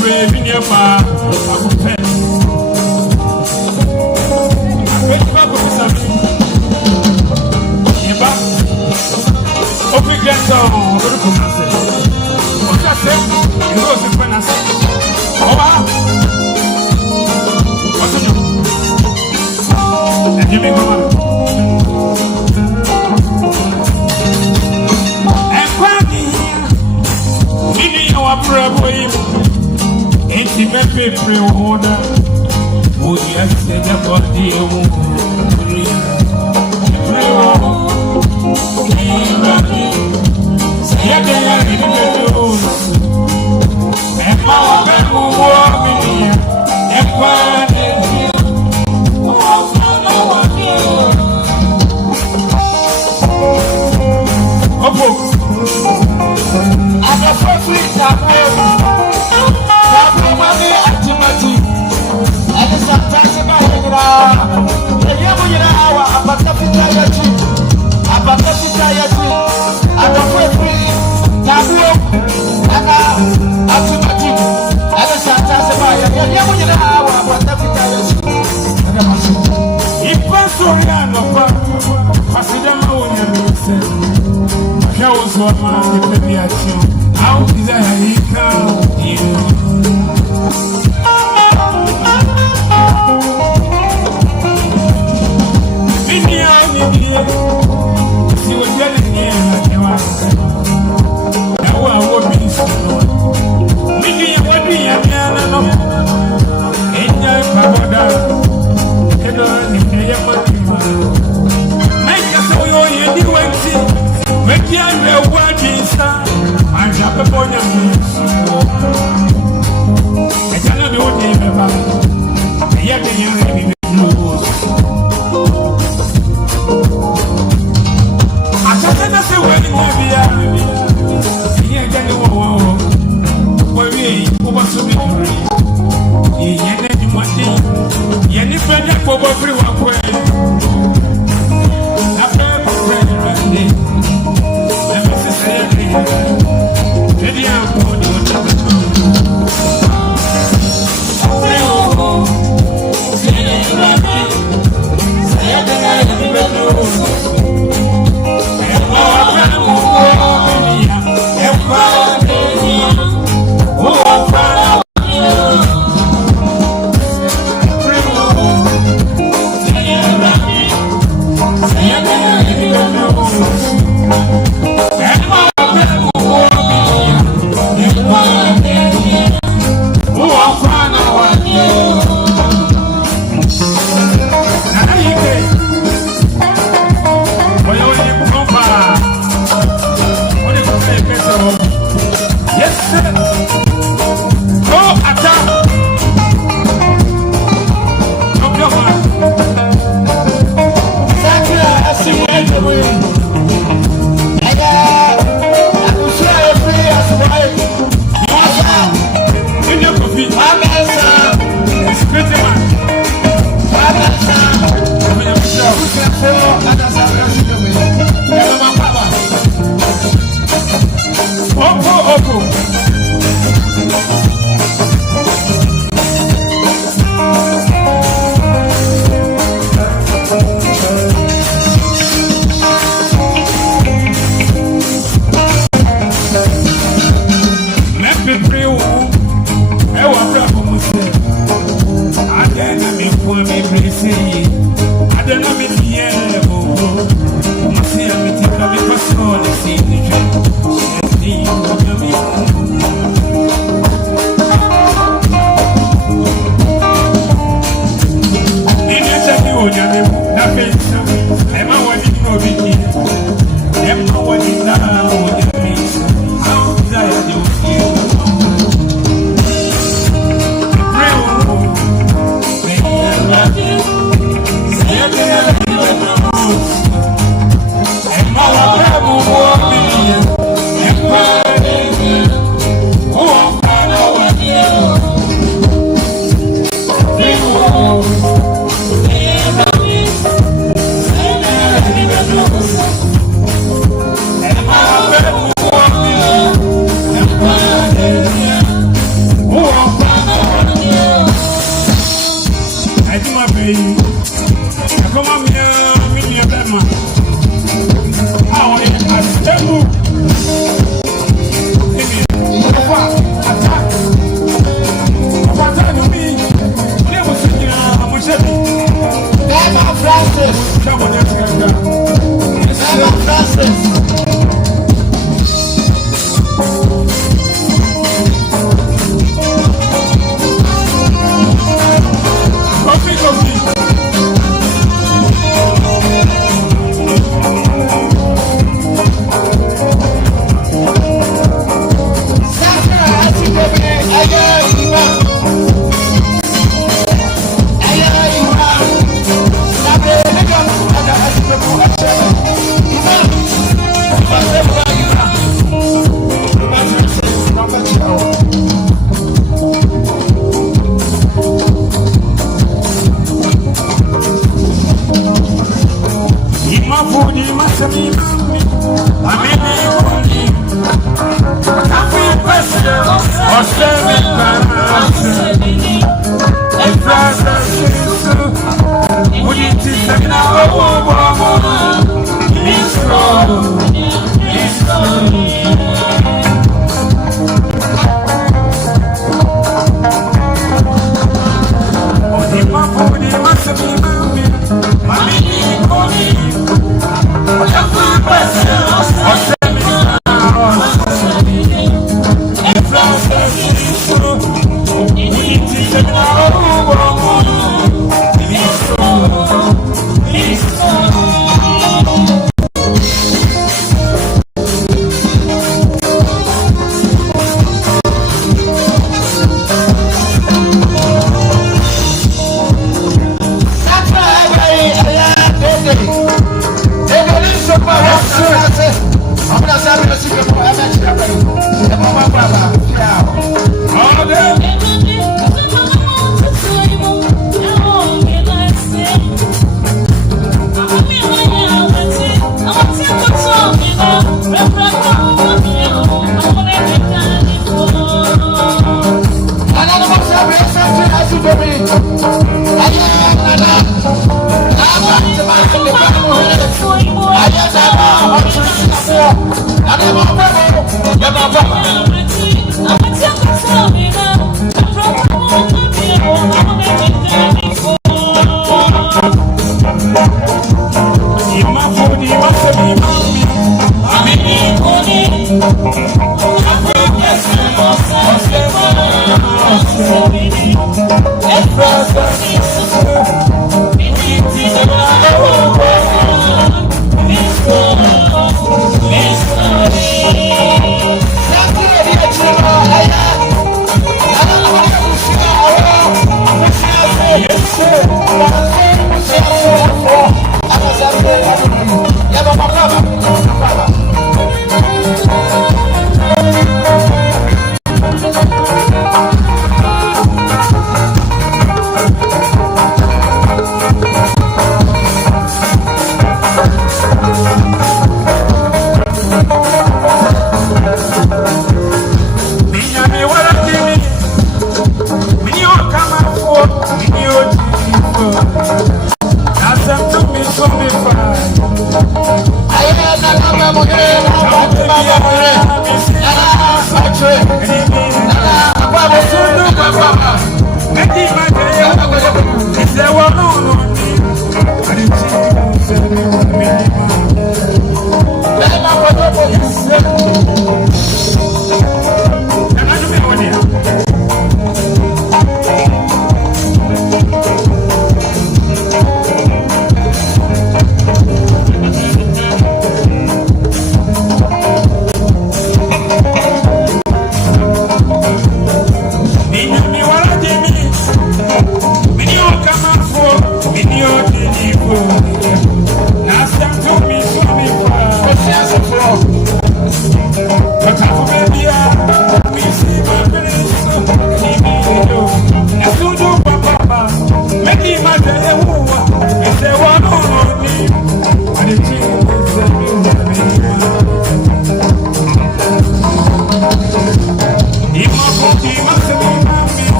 brave in your fire.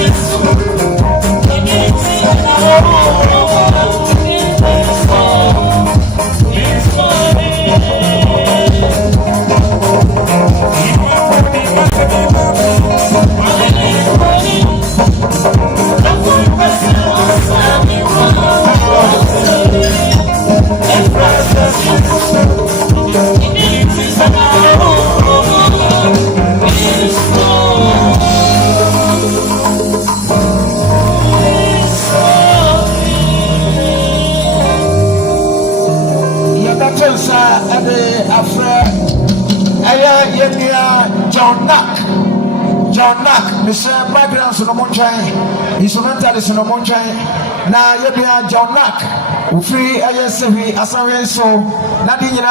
It's John Nack, Mr. Background Sonomonchai, instrumentalist Sonomonchai, na Yabia John Nack, Ufri Ayasevi, Asarenso, Nadine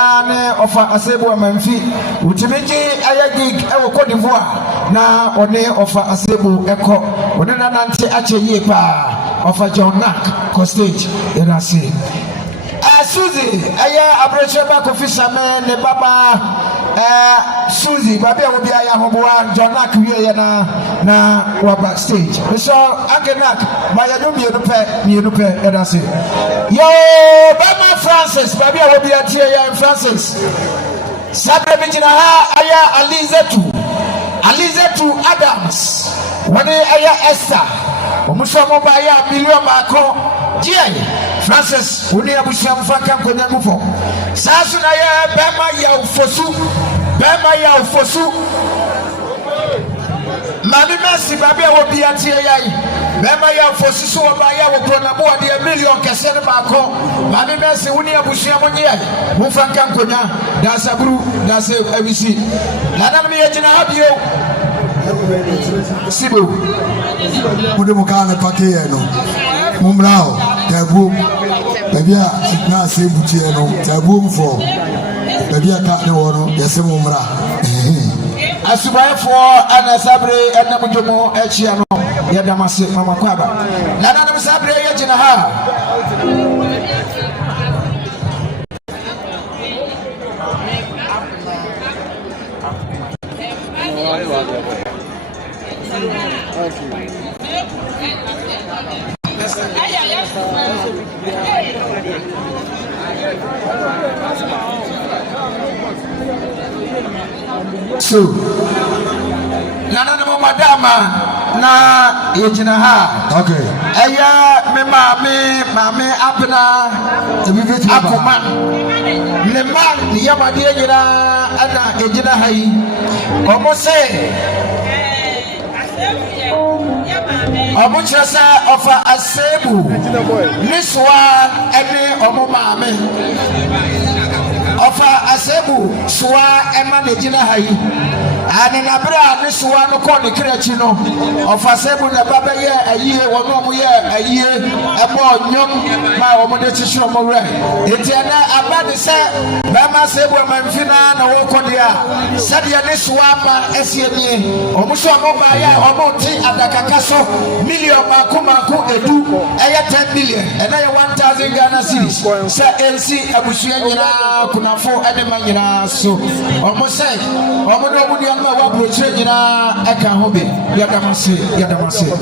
of Asebo Manfi, Utimeji Ayagig, Ewo Cote d'Ivoire, na One of Asebo Echo, Onanante Ache Yepa, of a John Nack, Costage, and I say. Susie, aya abrecheba officer man ne baba Susie, baby will be aya hoboa John Nack wie na wa backstage. So Agenak, my you pay, and I say. Yo, Bama Francis, baby will be at here in Francis. Sabre bijina ha aya Alizetu Adams. When aya Esther, omusomo ba aya million bako. Francis, we need to share Frank Konyango. Sasuna ya Bema ya ufosu. Mami Messi, baby, I will be at here. Bema ya ufosu, so Baya will run about the million Cassette Marco. Mami Messi, we need to share Monia. Mufrank Konya, that's a group, that's a ABC. Lanami Ejina, have you? Sibu. Mudemokana Pakiano. Mumrao, Tabu, maybe I now say Butiano, Tabu for maybe I can't know, yes, Mumra. As you buy for Anna Sabre and Namujomo, Echiano, Yadamasi, Mama Kwaba. Nana Sabre, Yajinaha. So, Nana Madama na Yajinaha. Okay. Aya, me mame, apena, Akuma. Le man, Yamadia, Anna Yajinaha. Almost say. Omuchasa of Asebu. This one, every Omomame. Of Asebu, Swa, Emma Nejina Hai. And in Abra, this one, no corner Kirachino. Of Asebu, the Baba, a year, or no year, a year, a more young, my Omodetisha More. It's about the same. Bama Sebu, Manfina, no Kodia. Sadia, this one, SCMA, Omusha Mobaya, Omoti, and the Kakaso, million Makumaku, edu, 10 million, and I 1,000 Ghana cities. Sir LC, Abushia, Kunafo, and so almost say, Omonobudian, Wabuchina, Ekahobi, Yadamasi.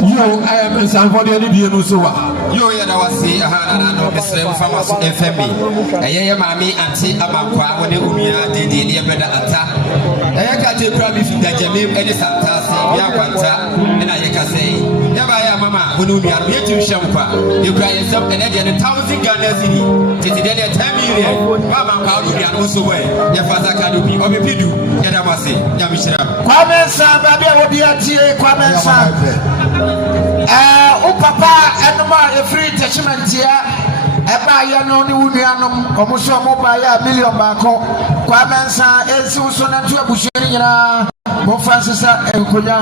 You, I am in San Fabio, Nusuwa. You, Yadawasi, Hana, Mr. Farmers, FMB. A year, Mammy, Auntie Amakwa, when you are the better attack. I can't tell you if that Jamim, any Santa, Yakwanta, and I can say, Yabaya, Mamma, when you are here to Shampa, you cry yourself and again 1,000 Ghana city. Till the day 10 million, Mama, how do you also way? Your father can be, or if you do, Yadamasi, Yamishra. Kwamensa, Baby, will be at here, Kwamensa. Papa, and my free attachment here. Eba ya no ni wunuanom omuso mobaya million bako Kwamensa ensi so na tu abuhwe nyina mo Francis enkonya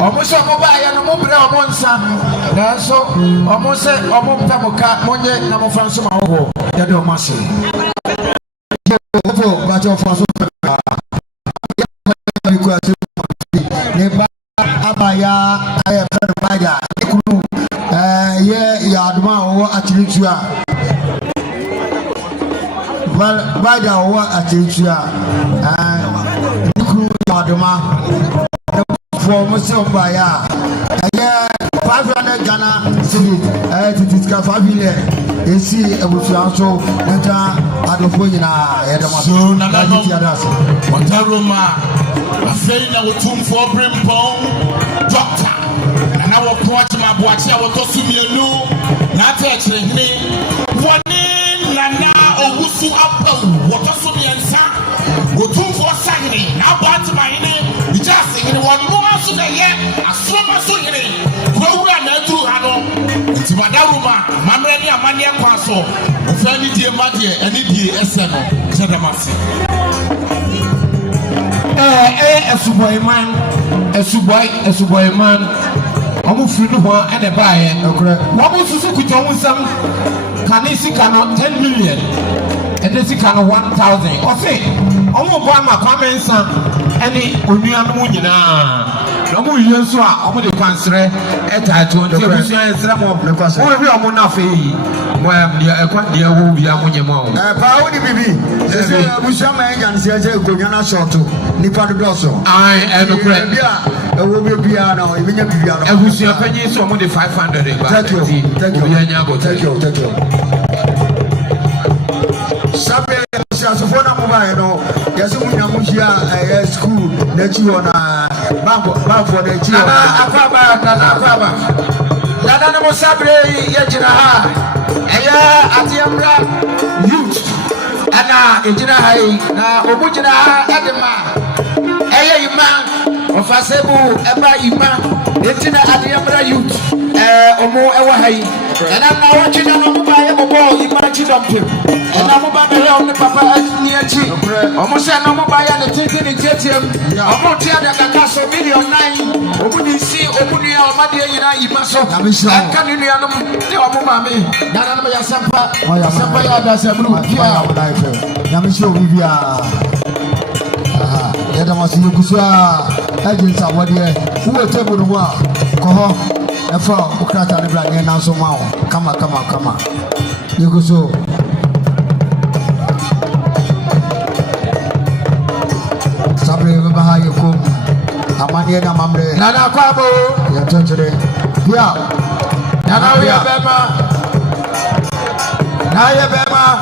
omuso mobaya no mobre omonsa na so omose omompamoka monye na mo Francis ma ho ya de omase Ofo ba jo Francis ne ba abaya aye baya ekunu ye ya aduma o atiritua Bada wa atiritua ekunu aduma for myself baya aye 500 Ghana cedi titika 5 million esi ebufianso nta adofo nyina yedama so nana no Ontaroma afei na wotumfo brempon doctor na wo coach ma boachi a wotosu mienu na atechire hene woni nana ogusu apaw wotosu miensa wotumfo sahene na batima hene bijase hene woni mo aso de ye asoma so hene kwawura na aduru ha no ntibadaruma mamre ni amane kwa so ofani die made eni die ese no sedamase esuboy man Esuboy man. Omu funu ho ene baaye. Womu susu kuta wunsam kanisi kano 10 million. Edesi kano 1000. Ose omu bo ama kwamensa ene onuanu nyina. No mu yenso a omu de kwansre etato nti ebusuan ensra mo. Wo bi omu na fe yi. Mo ya ekwa de wo bia munye mo. Pa wo di bibi. Ese ebusuan ma enyan se ese gonya na short nipa do doso. Ai enukre. Bia ewo be bia na ebinya bibia no. Ebusuan panyi so omu de 500 ba. Thank you. Thank you. Sabe asofo na mobile no yesi munya muhia school na chi na bank for the chi na akwaba dada ne mo sabre ye jina ha eya atiamra youth ana ejina ha na obu jina ha edema eya ima ofasebu eba ima etina atiamra youth omo ewa ha na na wachina no mo ba ye bobo ima chi dompe na mo ba be on papa ni achi omo se na mo ba ya ne tete ni tietiem omo tia da kaka so million 9 omo ni si omo ni a oma de nyina yima so aka ni nua no de omo ba me na na ya sempa ya da se bru pia nyamisho bibia aha ya da masu yukusua agents awode wo table no a koho efa ukrata ne bra ne na so ma kama yukuso sabre baha yukum amani na mamre na kwabo ya tonjere dia na ya bema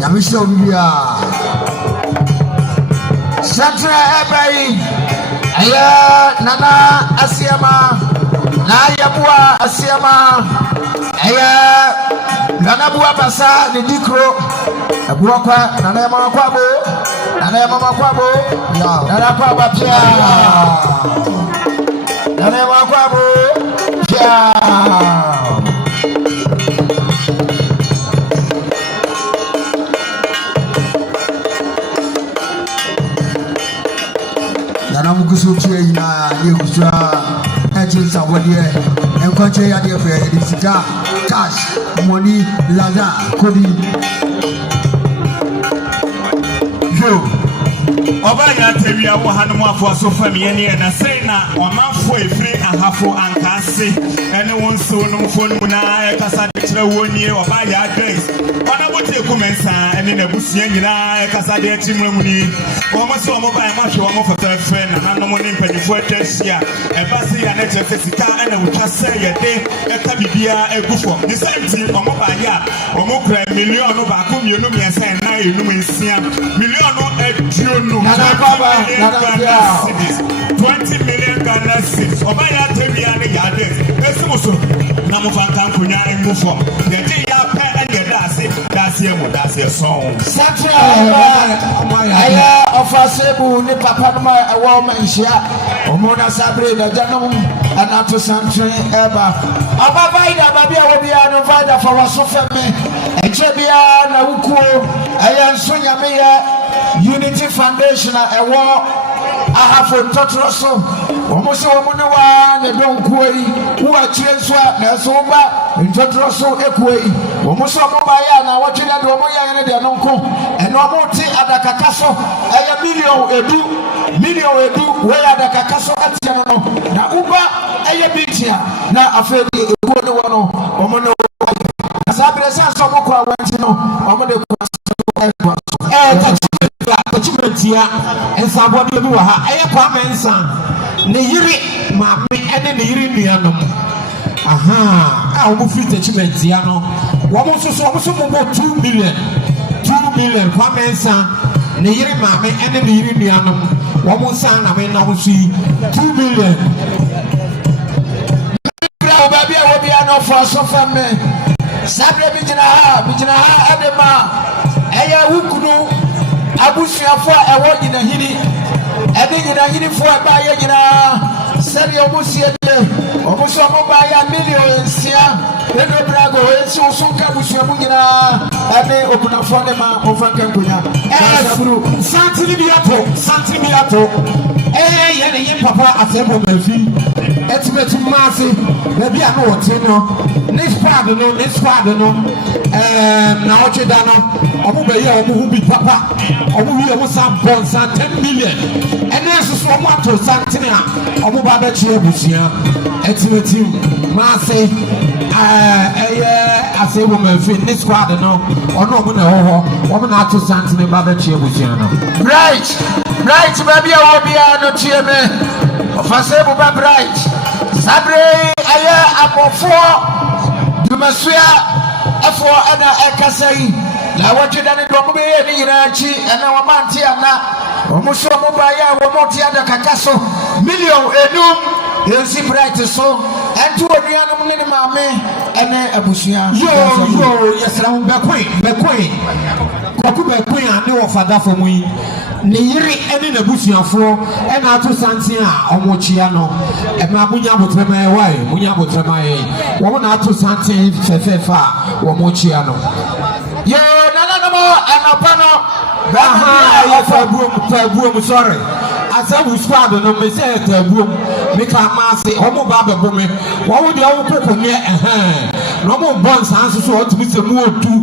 yamisho bibia Satra ebai aya nana asiama na yabua asiama aya nana bua basa ni dikro abua kwa nana ya mama kwabo ya nana kwaba pia nana ya mama kwabo pia na mugusu tie ina yegusua agents awode enkoche ya de fe edisika cash money laza kodi yo oba ya tewia wo hanom afo so famie ne na sei na omanfo efiri ahafo ankase ene wonso no mfo no na ekasa de kire woni oba ya adres ona bote kumensa ene na busia nyina ekasa de chimramu ni omo se omo ba ma hwe omo foto fe na hanom ne mpanyifo atwasia ebase ya na chefe sika ene wutwa se ye de eka bibia egufo the same thing omo ba ya omo kra million ba ko mienu miensa na enum nsia million eduo no 20 million Ghana cedis. Obaya tebia ne yade. Esimuso na mufanka nkonya emufo. Ye di ya pe ene that's a song. Satra aya ofasebu ni papa no ma ewo manhia. Omona sabre da janom anato santre eba. Ababa ida babia wo bia no vaida for wasofeme. Eche bia na wukuo aya nsonya me ya Unity Foundation ewo ahafo totoro so omo se omo ne wa ne donko yi wo akire nso na so ba ntotoro so ekoi omo se omo ba ya na wotwe de omo ya ne de nonko eno omo ti adakaka so aya million edu we adakaka so atia no na uba aya bitia na afedi ewo ne wo no omo ne asabre sa so mo kwa wanti no omo de kwa achievement ya ensabode bi wa ha eye kwa mensa ne yiri maame ene ne yiri nuanom aha a wo fit achievement ya no wo mo so mo 2 million kwa mensa ne yiri maame ene ne yiri nuanom wo mo san na me na wo su 2 million bra ba bia wo bia no for so fame sabre bi jina ha adema eye wukunu abusuafo ewo nyina hini ede nyina hini fo eba ye nyina seri omusie de Omuso mobile ya million sia. Eno brago ensi usunka bushemu nyina. Ane okunafo ne ma ofanka nkunya. Santini biato. Yene yin papa asebo mafi. Etimetu mase. Baby ano wote no. This squad no. Na oche dano. Omu be ye omu hu bi papa. Omu wi omu sa bonsa 10 million. Ene susu omu ato santini a. Omu ba be chie busia. Etimetu mase. Asebo mafi. This squad no. Ono omu na ho. Omu na ato santini ba be chie busia no. Right, baby, I will be on the TMA. Fasebo ba bright. Sabre aya abofo Dumasua afo ana ekasai. La waje dane do mo be ye ni nyina chi ana wa manti ana. Omuso mo ba ya wo mo ti ada kakaso million enum yensi bright so entu onuanum ne maame ene abusia. Yo yesra mo bekwen. Koku bekwen ane wo fada fo mu yi. Ne yiri ene na busuafo ena ato santen a omochia no ema bunya botrema e wai bunya botrema e wo na ato santen fefefa wo mochia no yo nana mo anapa no aha tabuom sorry asabu squad no me say tabuom me ka maase omo ba bebo me wo de wo kokonye no mo bon sanso so otumi se mu otu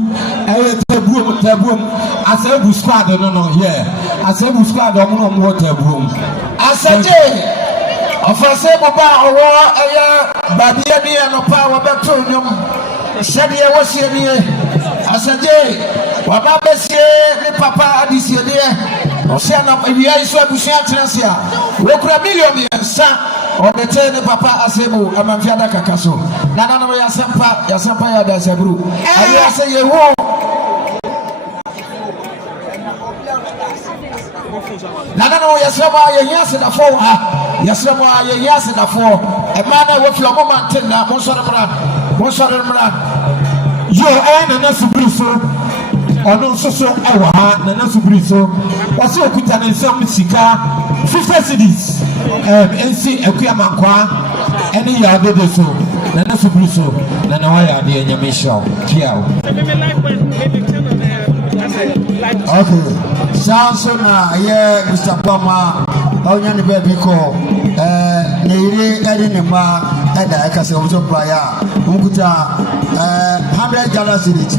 tabuom asabu squad no yeah asabu squad omo no mo tabuom asaje ofasebo ba owo eye babia ni anopa wo beto nyom sede ye wosie ni asaje wababesie ni papa adisie de Osiana ewia iso abusia tresia wokura million yensa odete ne papa asebo amamfiada kakaso nana no yasempa ya da sabru ayi ase yeho nana no yasema yenyase da fo ha yasema yenyase da fo e mana wo fi omo manten na mo sore mra yo nana subriso ono soso ewa ha nana subriso wase okuta ne nsam sika 50 cedis ensi ekuya mankwa ene ya dodo so nana subriso nana wa ya de nyame show kiao okay sanso na ye Mr. Pama onya ne baby ko ne ire edi ne ma eda ekase ozo pa ya umukuta 100 Ghana cedis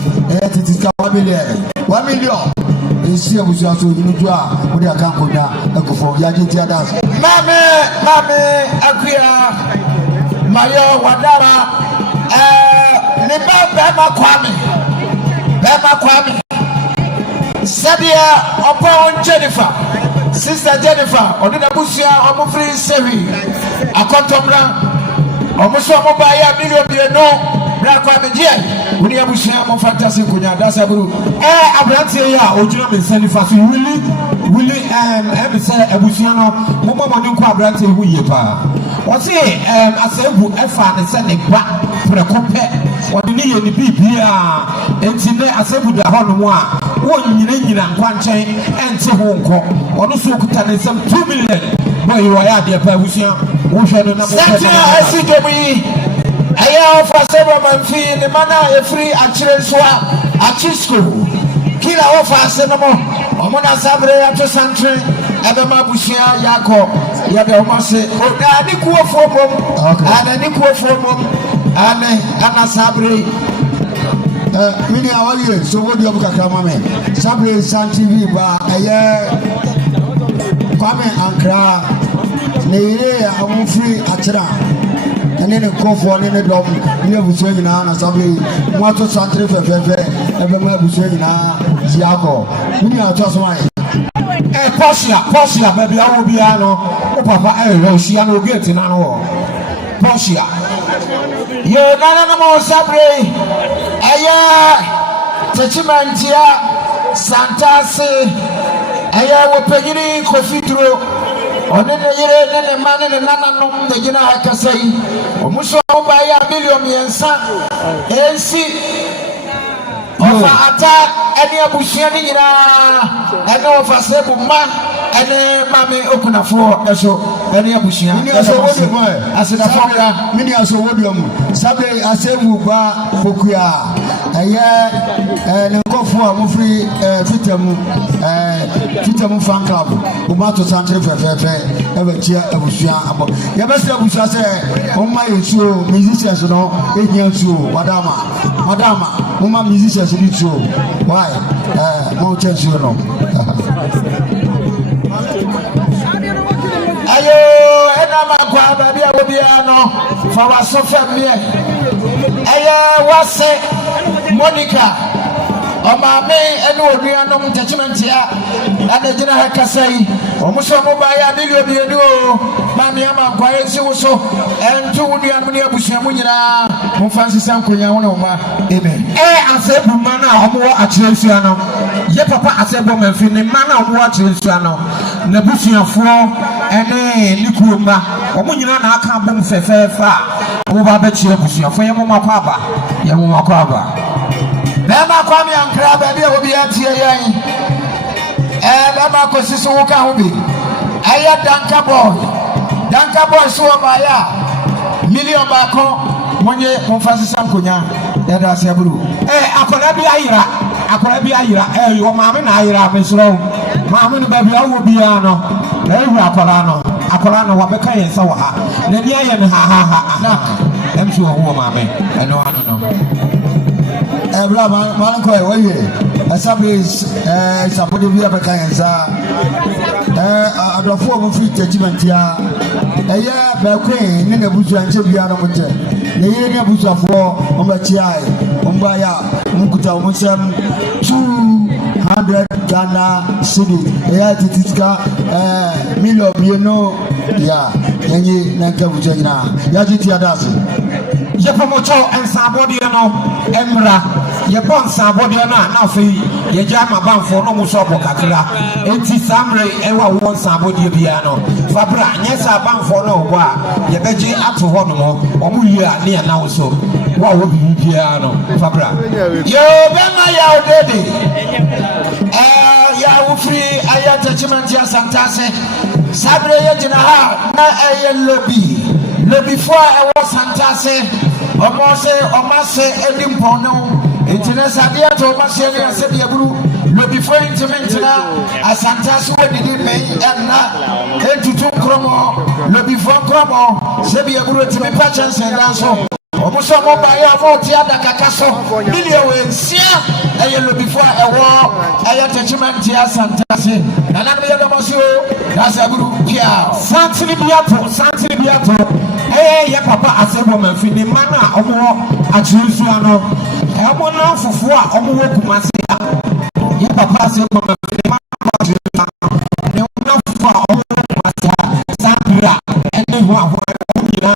titika 1 million isi abusu so yinuju a odi aka nkonya ekofo ya je ti adas mame akuya mayo wadara ne baba kwame Sadia upon Jennifer, Sister Jennifer, or the Busia, or Mufri Sevi, a contomra, or Musa Mobaya, million, no, Black Wabia, William Busia, more fantastic, that's a blue. Abrantia, Ojuna, and Jennifer, Willie, Emerson, Abusiano, Mama Manuka, Abrantia, Wipa. What's it? I said, Efa, and sending back for a compare. What you need in the BPR, and today I said, with the Honor. One year and chain and to Hong Kong. On the Sokutan some 2 million. Boy, you are there, Pabusia. Who shall the number? I see me. I have for several months in the manner a free actual swap at school. Kill our fast anymore. Omona Sabre at the Santry, Abama Busia, Yako, Yabamase, or the Nico for mom, and a Nico for mom, and Anna Sabre. Mini awaye so wodi obuka kama me Sabre San TV ba Kwame Ankra ne ire amufri atira ene ne kofo ne dom ne abuso nyina na Sabre mo ato santre fefefe ebe mo abuso nyina ziako mini ato so ai Portia baby awo bia no o papa lo sia no gate na no Portia yo nana mo Sabre aya techimantia santase aya wopegiri kofitro onene yire nene mane ne nana nom de gina akasai omuso ba ya million yensa ensi ofa ata ene abusia ni nyina ene ofa sebu ma ene mame okunafo eso ɛne abusua mini aso wodi mo asedafo bra mini aso wodi mo sabe asebu ba pokua ne nkofo a mo free fitamu fan club o ma to santre fefefe e ba chia abusua abo ye be se abusua se o ma yesuo musicians no ehia suo madama o ma musicians ni suo why mo change you no ayo enama kwa babi abobia no fa waso famie wase Monica Omame ene onuanom judgmentia na de gina ha kasai omuso mo ba ya bilio biedu o mami ama kwa ensi wo entu onuanom ne abusuamu nyina mo fansi sankonya wo no ma amen asebu mana omo akyerensua no ye papa asebo mafi ne mana omo akyerensua no na busuafo ene likuoma omo nyina na aka bom fefefa omo ba ba kyerɛ busuafo ye mo makwa aba Bema kwa mi ankra baby obi atie yan bema ko siso wo ka ho bi aya danka boy so ba ya million ba ko monye monfasi sankonya ya da se aburu akora bi ayira yo maame na ayira mesro maame no baby awo bia no na ewu akora no wa beka yen sa wa ha na ni aye ne ha na emso wo maame eno ano no Bra man ko e waye asabe sapode bia beka yensa adofo mo fi judgment ya be queen ne na buzu anche bia no mote ne ye ne buzu afo o ba chiai o ba ya mukuta o sem 200 Ghana cedi titika million bieno ya yenye na ka buzu nyina ya jiti adase ye pomocho ensabode no emra ye bon sabode na afi ye jama banfo no mo so kakra enti samre ewa won sabode bia no fabra nye sa banfo no bo a ye beje ato ho no mo omo yi a ne na wo so wa wo bi bia no fabra yo bema ya odede ya wo free ayata chimanti asantase sabre ye jina ha na lobi fo e wo santase omase edimpono international dia to omase ne asebi aburu lobi fo intimentina asantase wo didi me na entutu kromo lobi fo kromo sebi aburu timi pa chance danso omuso mo ba ya mo ti adaka kaso million ensia lobi fo ewo attachment ya santase na na me yo mo si o that's aburu pia santri biato ye papa asebo mafi ne mana omo akyerensua no omo na fofo a omo wo kumase ye papa asebo mafi ne mana akyerensua ne omo na fofo a omo wo kumase sabira ene ho aho nyina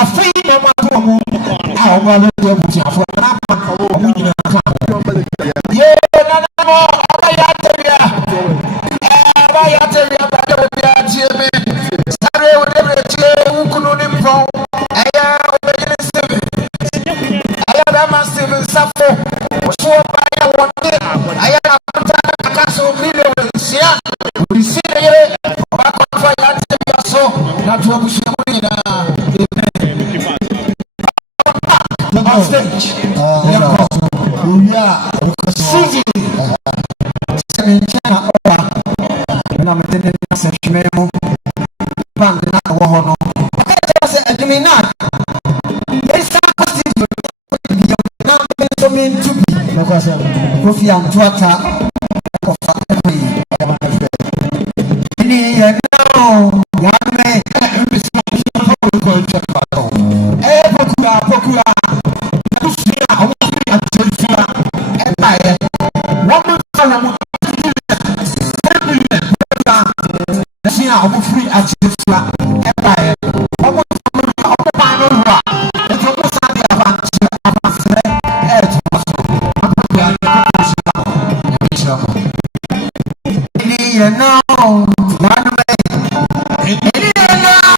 afei na ma to omo a omo na de busiafo na ma omo nyina ka ye na mo aba ya teria ba de obi atie me sare wo de reche ukunu ni mpon obeyini Steven ba ma Steven safo so ba ya wonde akonta kakaso million sia isi yere ba ko fa ya teria so na to abushia mo ni na on stage Siji Semenchana owa na mtende na seshmemo band na wo no ka se adumi na esa studio na so mean to be because Kofi Antoata of family ni ya no ya me pokua kusia o attention ebaye woman kala mo sia o free attention ebaye woman o pa no wa e to mo sa dia avance ni ya no one way ni ya no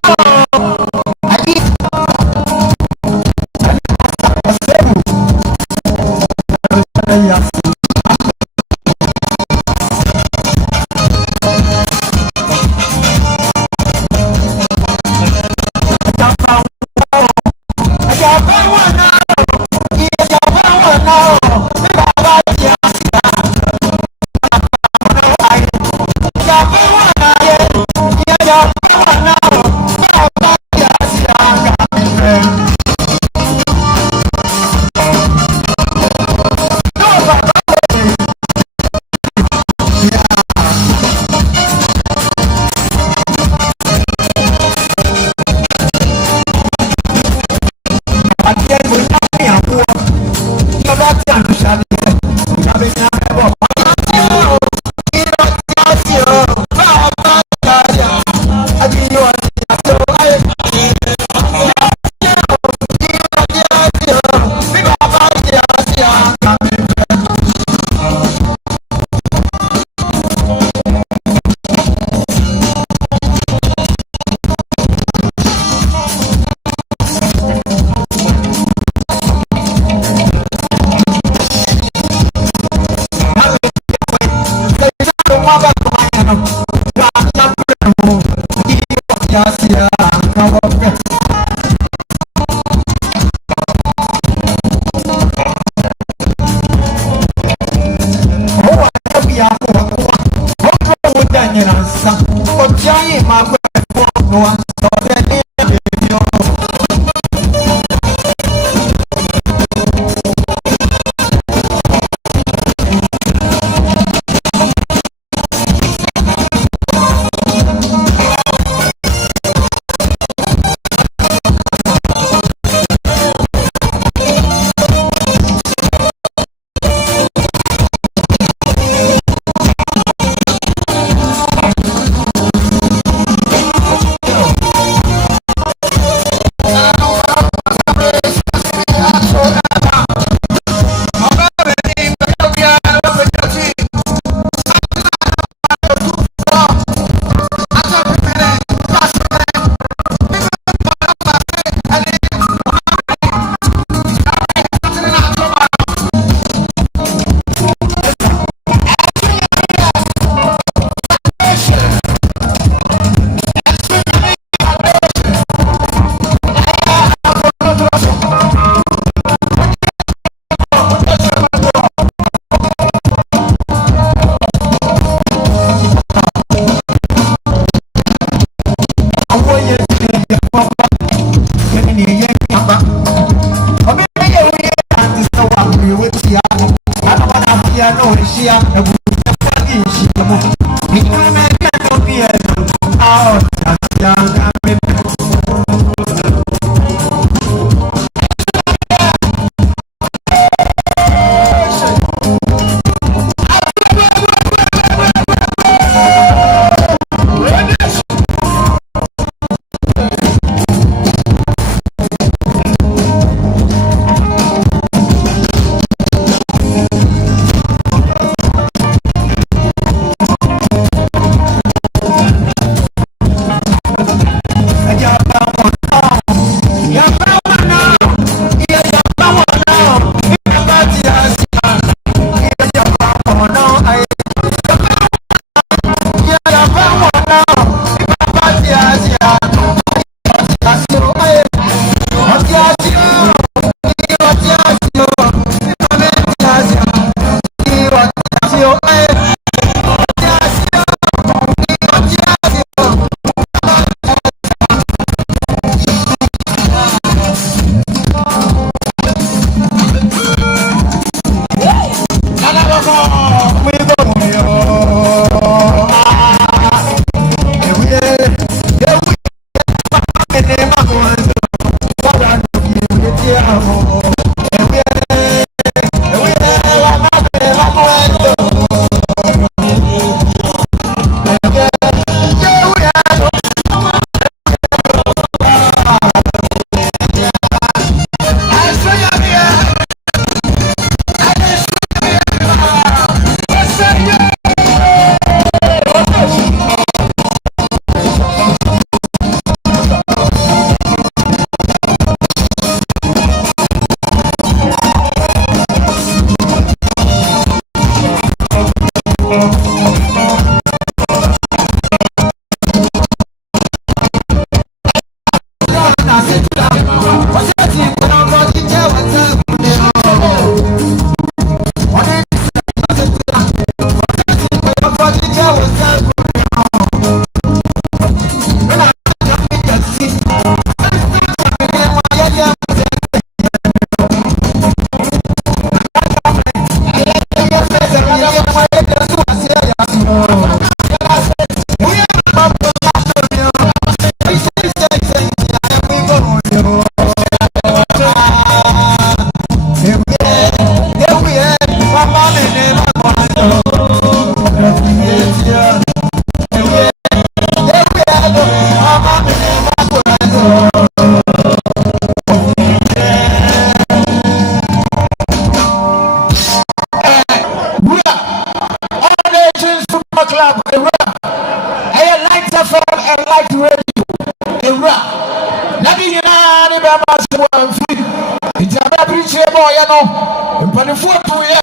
no mpanifo to ye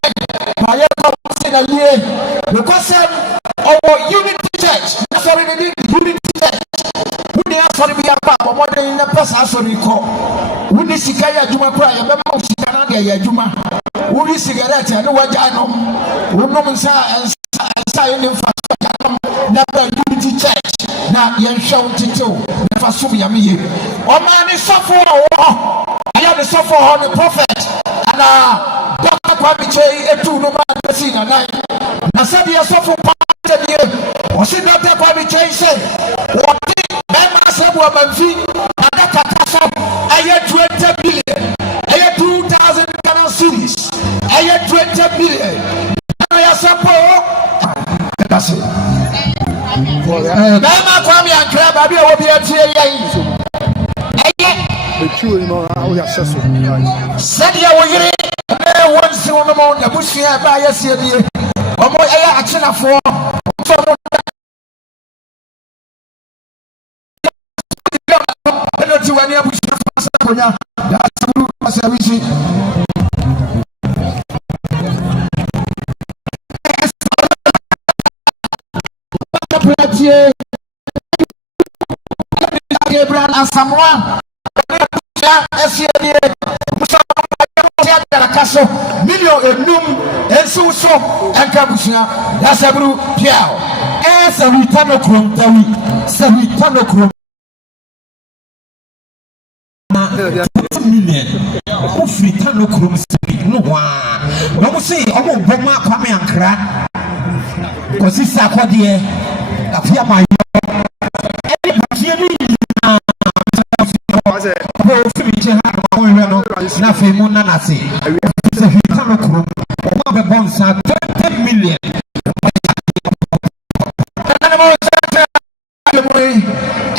ma ye ko se na ye because our unity church sorry the unity church we dey sorry be apa mo dey na pesa sorry ko we sika ya adwuma kra ya be ma sika na de ya adwuma we cigarette and waja no we no nsa ye fa na unity church na ye hwe ntitew na fa so ya me ye o ma ni sofo o ya ni sofo ho the prophet and Dr. Kwame Chei etu no ma si na nine na sabi ya sofo pa de o si Dr. Kwame Chei say what be ma sabu amanfi na kaka so aye 20 billion aye 2000 Ghana cedis aye 20 billion na ya sapo that's it Bema Kwame Ankara baby wo bi atie yen the true you know how we access said ya wo yire na won si won mo na busia ba ya sie die omo aya akenafo so mo na ti wani abusia fa konya da saburu service Gabriel Asamoah SCD Kaso million enum ensu so enkabusia ya sabru piao esa witano krom tawi sa witano krom million ufitano krom no wa no mo say omo boma Kwame Ankara ko sisa kwade afia ma na femu na nase se hitano krom o ma be bonsa 20 million na mo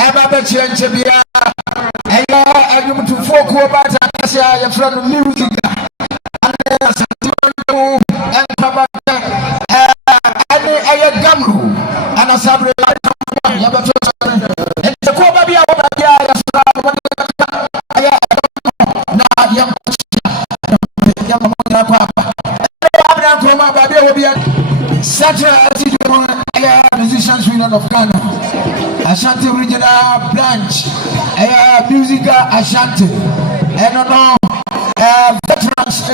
eba be chenche bia eyo adum tu foku ba ta asia ya fra no music ana sentimental en kaba ani aye gamru ana sabre ya ba to e ko ba bia ba bia ya fra Musicians Union of Ghana, Ashanti Regional Branch, Music Ashanti, and veterans,